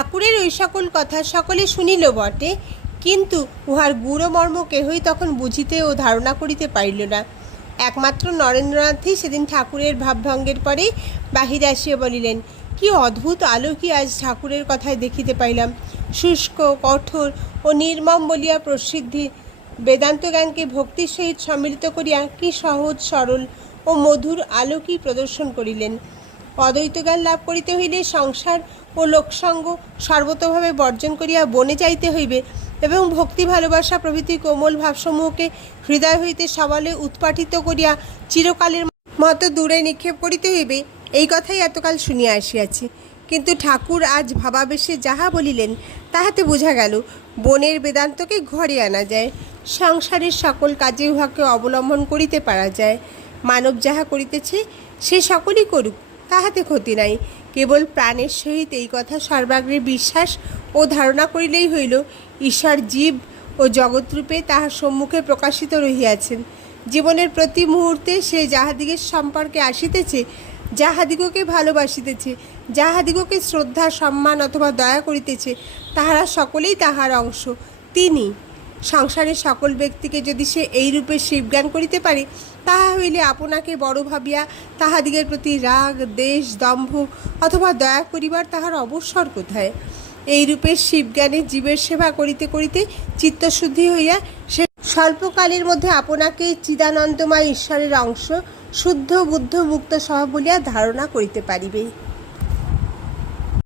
ঠাকুরের ওই সকল কথা সকলে শুনিল বটে, কিন্তু উহার গূঢ় মর্ম কেহই তখন বুঝিতে ও ধারণা করিতে পারিল না। একমাত্র নরেন্দ্রনাথই সেদিন ঠাকুরের ভাবভঙ্গের পরেই বাহিরে আসিয়া বলিলেন, কি অদ্ভুত আলোকই আজ ঠাকুরের কথায় দেখিতে পাইলাম। শুষ্ক, কঠোর ও নির্মম বলিয়া প্রসিদ্ধি বেদান্ত জ্ঞানকে ভক্তির সহিত সম্মিলিত করিয়া কি সহজ সরল ও মধুর আলোকই প্রদর্শন করিলেন। অদ্বৈত জ্ঞান লাভ করিতে হইলে সংসার ও লোকসঙ্গ সর্বতোভাবে বর্জন করিয়া বনে যাইতে হইবে এবং ভক্তি ভালোবাসা প্রভৃতি কোমল ভাবসমূহকে হৃদয় হইতে সবলে উৎপাটিত করিয়া চিরকালের মতো দূরে নিক্ষেপ করিতে হইবে, এই কথাই এতকাল শুনিয়া আসিয়াছি। কিন্তু ঠাকুর আজ ভাবাবেশে যাহা বলিলেন তাহাতে বোঝা গেল বনের বেদান্তকে ঘরে আনা যায়, সংসারের সকল কাজে উহাকে অবলম্বন করিতে পারা যায়। মানব যাহা করিতেছে সে সকলই করুক, তাহাতে ক্ষতি নাই। কেবল প্রাণের সহিত এই কথা সর্বাগ্রে বিশ্বাস ও ধারণা করিলেই হইল, ঈশ্বর জীব ও জগৎরূপে তাহার সম্মুখে প্রকাশিত রহিয়াছেন। জীবনের প্রতি মুহূর্তে সে যাহাদিগের সম্পর্কে আসিতেছে, যাহাদিগকে ভালোবাসিতেছে, যাহাদিগকে শ্রদ্ধা সম্মান অথবা দয়া করিতেছে, তাহারা সকলেই তাহার অংশ। তিনি সংসারের সকল ব্যক্তিকে যদি সে এই রূপে শিবজ্ঞান করিতে পারে, তাহা হইলে আপনাকে বড় ভাবিয়া তাহাদিগের প্রতি রাগ, দেশ, দম্ভ অথবা দয়া করিবার তাহার অবসর কোথায়? এই রূপে শিবজ্ঞানে জীবের সেবা করিতে করিতে চিত্তশুদ্ধি হইয়া সে স্বল্পকালের মধ্যে আপনাকে চিদানন্দময় ঈশ্বরের অংশ, শুদ্ধ বুদ্ধ মুক্ত স্বভাব বলিয়া ধারণা করিতে পারিবে।